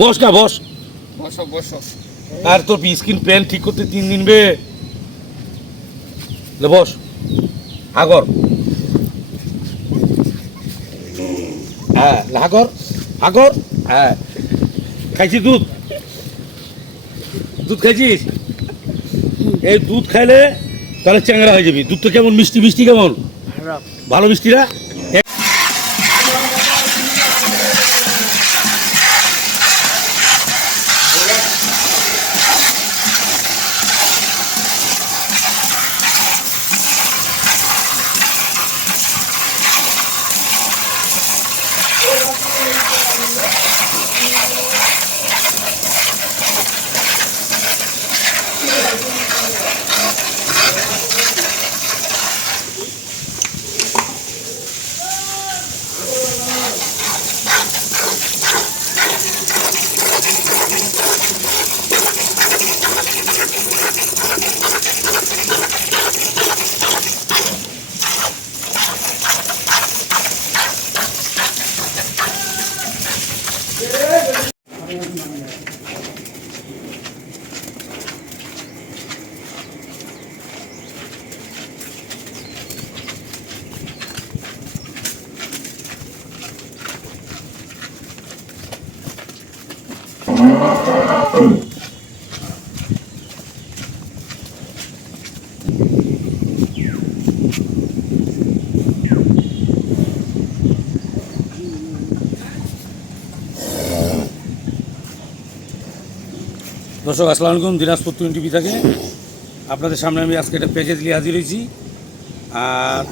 বস না বস। বসো বসো। আর তোর স্কিন প্যান্ট ঠিক করতে তিন দিন বে। লে বস। আগর হ্যাঁ লাগর আগর হ্যাঁ। খাইছি দুধ? দুধ খাইছিস? এই দুধ খাইলে তাহলে চ্যাংরা হয়ে যাবি। দুধটা কেমন? মিষ্টি মিষ্টি কেমন? ভালো মিষ্টি না দর্শক, আসসালামু আলাইকুম, দিনাজপুর টুয়েন্টি টিভি থেকে। আপনাদের সামনে আমি আজকে একটা প্যাকেজ নিয়ে হাজির হয়েছি। আর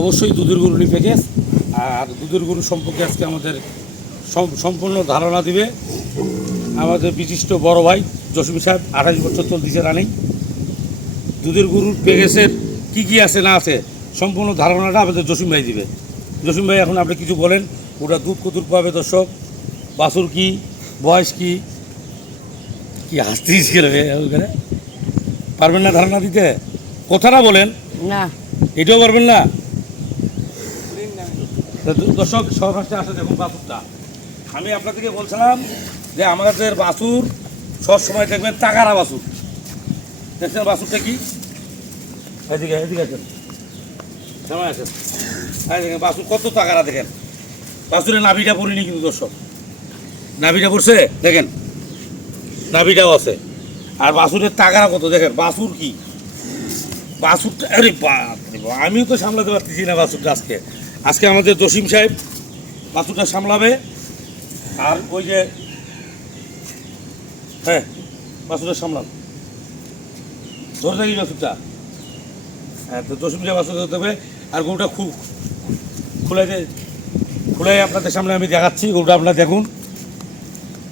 অবশ্যই দুধের গরুরই প্যাকেজ আর দুধের গরু সম্পর্কে আজকে আমাদের সম্পূর্ণ ধারণা দিবে আমাদের বিশিষ্ট বড় ভাই জসিম সাহেব, আঠাশ বছর চলতেছে রানিং দুধের গরুর প্যাকেজের কী কী আছে না আছে সম্পূর্ণ ধারণাটা আমাদের জসিম ভাই দিবে। জসিম ভাই, এখন আপনি কিছু বলেন, ওটা দুধ কতুর পাবে দর্শক? বাছুর কি? বয়স কি? কি হাসতিস গেলে ওখানে? পারবেন না ধারণা দিতে? কথাটা বলেন। না। এটাও পারবেন না? দর্শক সহরাষ্ট্রে আসে দেখুন বাসুরটা। আমি আপনাদেরকে বলছিলাম যে আমাদের বাসুর সব সময় দেখবেন তাগারা বাসুর। দেখছেন বাসুরটা কি? এদিকে এদিকে আছেন আছেন এই দেখেন বাছুর কত তাগারা দেখেন। বাসুরের নাভিটা পড়িনি কিন্তু দর্শক। নাভিটা পড়ছে? দেখেন। নাভিটাও আছে। আর বাসুরের তাগারা কত? দেখেন, বাসুর কি? বাসুরটা আরে আমিও তো সামলাতে পারতেছি না বাসুরটা আজকে। আজকে আমাদের জসিম সাহেব বাছুরটা সামলাবে। আর ওই যে হ্যাঁ বাছুরটা সামলান। ধরে থাকি বাছুরটা হ্যাঁ তো জসিম সাহেব বাছুর ধরতে হবে। আর গরুটা খুব খুলে খুলে আপনাদের সামনে আমি দেখাচ্ছি। গরুটা আপনারা দেখুন।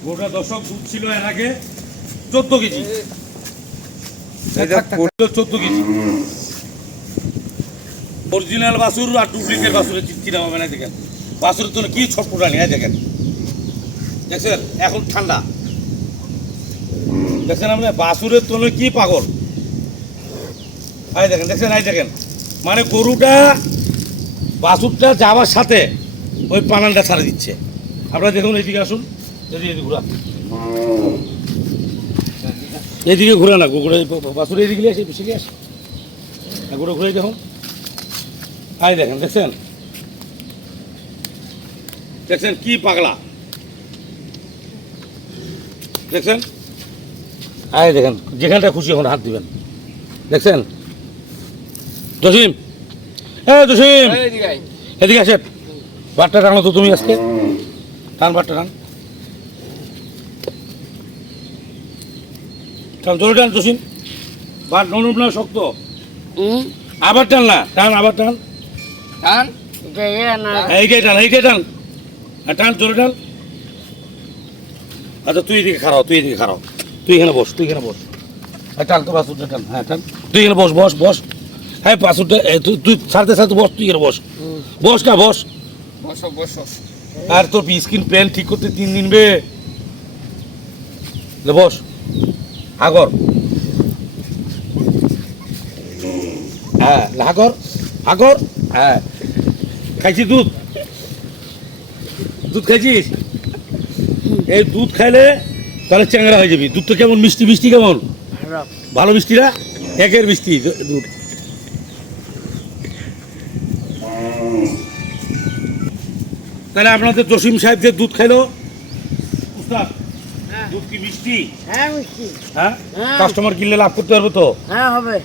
গরুটা দর্শক দুধ ছিল এর আগে চোদ্দ কেজি। চোদ্দ কেজি। অরিজিনাল বাছুর আর ডুপ্লিকেট বাছুরের চিনা হবে না দেখেন। বাছুরের জন্য কি ছটফটা নিয়ে দেখেন। দেখছেন? এখন ঠান্ডা। দেখছেন আপনি? বাছুরের জন্য কি পাগল? আই দেখেন দেখছেন? আই দেখেন। মানে গরুটা বাছুরটা যাওয়ার সাথে ওই পানানটা ছাড়ে দিচ্ছে। আপনারা দেখুন এইদিকে আসুন। এদিকে ঘুরা। এদিকে ঘুরে না ঘুরে বাছুর এদিকে আসে বেশি নিয়ে আসে। ঘুরে ঘুরে দেখুন। আই দেখেন দেখছেন? দেখছেন কি পাগলা? দেখছেন? আয় দেখেন যেখানটা খুশি এখন হাত দিবেন। দেখছেন? জসিম? এ জসিম! এদিকে আসেন। বাটটা টানো তো তুমি আজকে। টান বাটটা টান। টান জোরে টান জসিম। বাট নরম না শক্ত। হুম? আবার টান না টান আবার টান। টান? এইটাই টান এইটাই টান। টান জোরে টান। আচ্ছা তুই এদিকে খারাও তুই এদিকে খারাও তুই এখানে বস তুই এখানে বস। হ্যাঁ টান তো পাসুরটা টান হ্যাঁ টান। তুই এখানে বস বস বস। হ্যাঁ পাসুরটা তুই তুই ছাড়তে ছাড়তে বস তুই এখানে বস। বস না বস। বসো বসো। আর তোর স্কিন প্যান্ট ঠিক করতে তিন দিন বে বস। আগর হ্যাঁ লাগর আগর হ্যাঁ। খাইছি দুধ? দুধ খাইছিস? এই দুধ খাইলে তাহলে চ্যাংরা হয়ে যাবি। দুধটা কেমন? মিষ্টি মিষ্টি কেমন? ভালো মিষ্টি না? একের মিষ্টি দুধ। তাহলে আপনাদের জসিম সাহেবদের দুধ খাইলো, উস্তাদ। দুধ কি মিষ্টি? হ্যাঁ মিষ্টি। হ্যাঁ? হ্যাঁ। কাস্টমার কিনলে লাভ করতে পারব তো? হ্যাঁ হবে।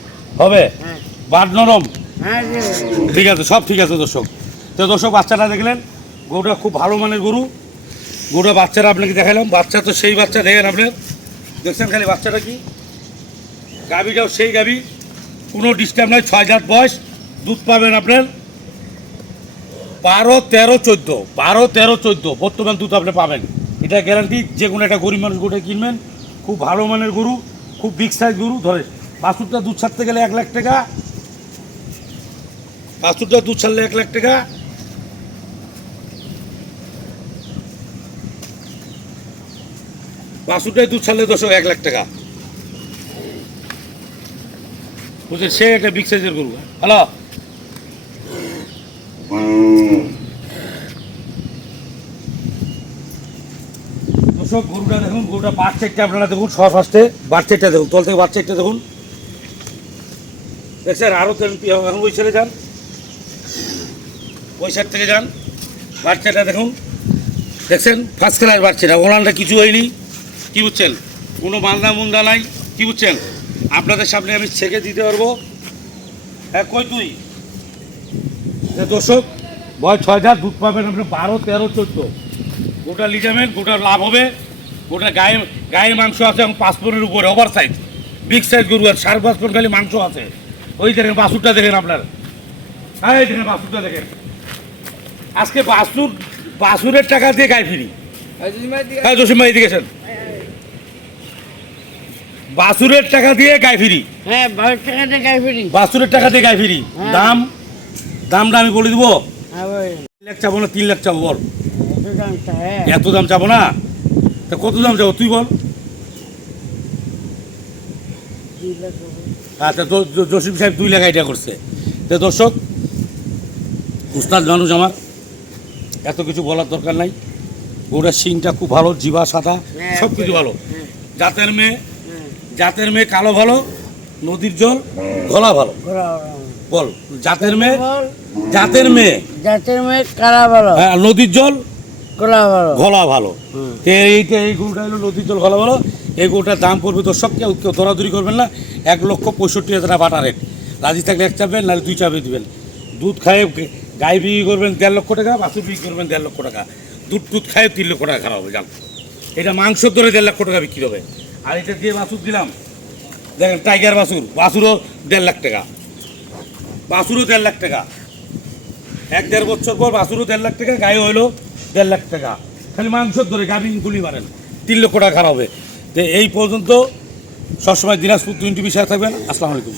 হবে? হ্যাঁ। বাদ নরম? হ্যাঁ ঠিক আছে সব ঠিক আছে দর্শক। তো দর্শক বাচ্চাটা দেখলেন? গরুটা খুব ভালো মানের গরু। গরুটা বাচ্চারা আপনাকে দেখালাম। বাচ্চা তো সেই বাচ্চা দেখেন আপনার। দেখছেন খালি বাচ্চাটা কি? গাভিটাও সেই গাভি। কোনো ডিস্টার্ব নাই ছয় জাত বয়স। দুধ পাবেন আপনার বারো তেরো চোদ্দ। বারো তেরো চোদ্দ। বর্তমান দুধ আপনি পাবেন। এটা গ্যারান্টি যে কোনো একটা গরিব মানুষ গরুটা কিনবেন। খুব ভালো মানের গরু, খুব বিগ সাইজ গরু। ধরে বাছুরটা দুধ ছাড়তে গেলে এক লাখ টাকা, বাছুরটা দুধ ছাড়লে এক লাখ টাকা। বাছুরটাই দুধ ছাড়লে দশক এক লাখ টাকা। বুঝলেন, সে একটা বিগ সাইজের গরু। হ্যালো? দর্শক গরুটা দেখুন, গরুটা বাট চারটে আপনারা দেখুন সব ফার্স্টে চারটা দেখুন তল থেকে বাট চারটা দেখুন। দেখছেন আরও এখন ওই ছেড়ে যান। ওই সাইড থেকে যান। বাচ্চাটা দেখুন। দেখছেন ফার্স্ট ক্লাস বাচ্চাটা ওনানটা কিছু হয়নি। কি বুঝছেন? কোনো বান্দা মুন্দা নাই, কি বুঝছেন? আপনাদের সামনে আমি ছেঁকে দিতে পারব। হ্যাঁ কই তুই? দর্শক বয় ছয় হাজার, দুধ পাবেন আপনি বারো, তেরো, চোদ্দ। গোটা লিজামেন গোটা লাভ হবে। গোটা গায়ে গায়ের মাংস আছে এবং পাঁচপনের উপরে ওভার সাইজ বিগ সাইজ গরু আছে সাড়ে পাঁচপন খালি মাংস আছে। ওই দেখেন বাসুরটা দেখেন আপনার। হ্যাঁ এই দেখেন বাসুরটা দেখেন। আজকে বাসুর বাসুরের টাকা দিয়ে গায়ে ফিরি। হ্যাঁ জসিম ভাই এদিকে বাসুরের টাকা দিয়ে গায়ে ফিরি। হ্যাঁ বাসুরের টাকা দিয়ে গায়ে ফিরি। হ্যাঁ। দাম দামটা আমি বলে দিব। হ্যাঁ লাখ চাবো না তিন লাখ চাবো বল। এত হ্যাঁ। এত দাম চাবো না। তা কত দাম চাবো তুই বল। আচ্ছা জসিম সাহেব দুই লাখ আইডিয়া করছে। তো দর্শক উস্তাদ মানুষ আমার এত কিছু বলার দরকার নাই। ওটা শিংটা খুব ভালো জিবা সাদা হ্যাঁ, সব কিছু ভালো। হ্যাঁ জাতের মেয়ে হ্যাঁ জাতের মেয়ে কালো ভালো নদীর জল গলা ভালো। বল জাতের মেয়ে জাতের মেয়ে। জাতের মেয়ে কারা ভালো। হ্যাঁ নদীর জল গোলা ভালো। এইটা এই গরুটা হলো নদীর জল গলা ভালো। এই গরুটার দাম পড়বে তো সব কেউ কেউ দরাদরি করবেন না। এক লক্ষ পঁয়ষট্টি হাজার টাকা বাটা রেট। রাজি থাকলে এক চাপবেন নাহলে দুই চাপে দিবেন। দুধ খায় গাই বিক্রি করবেন দেড় লক্ষ টাকা বাছুর বিক্রি করবেন দেড় লক্ষ টাকা। দুধ দুধ খায় তিন লক্ষ টাকা খারাপ হবে জান। এটা মাংস ধরে দেড় লক্ষ টাকা বিক্রি হবে। আর এটা দিয়ে বাছুর দিলাম। দেখেন টাইগার বাছুর। বাছুরও দেড় লাখ টাকা। বাছুরও দেড় লাখ টাকা। এক দেড় বছর পর বাছুরও দেড় লাখ টাকা গায়ে হইল দেড় লাখ টাকা। খালি মাংসের ধরে গাভিন গুলি মারেন। তিন লক্ষ টাকা খারাপ হবে। তো এই পর্যন্ত সবসময় দিনাজপুর টোয়েন্টি বিষয়ে থাকবেন। আসসালামু আলাইকুম।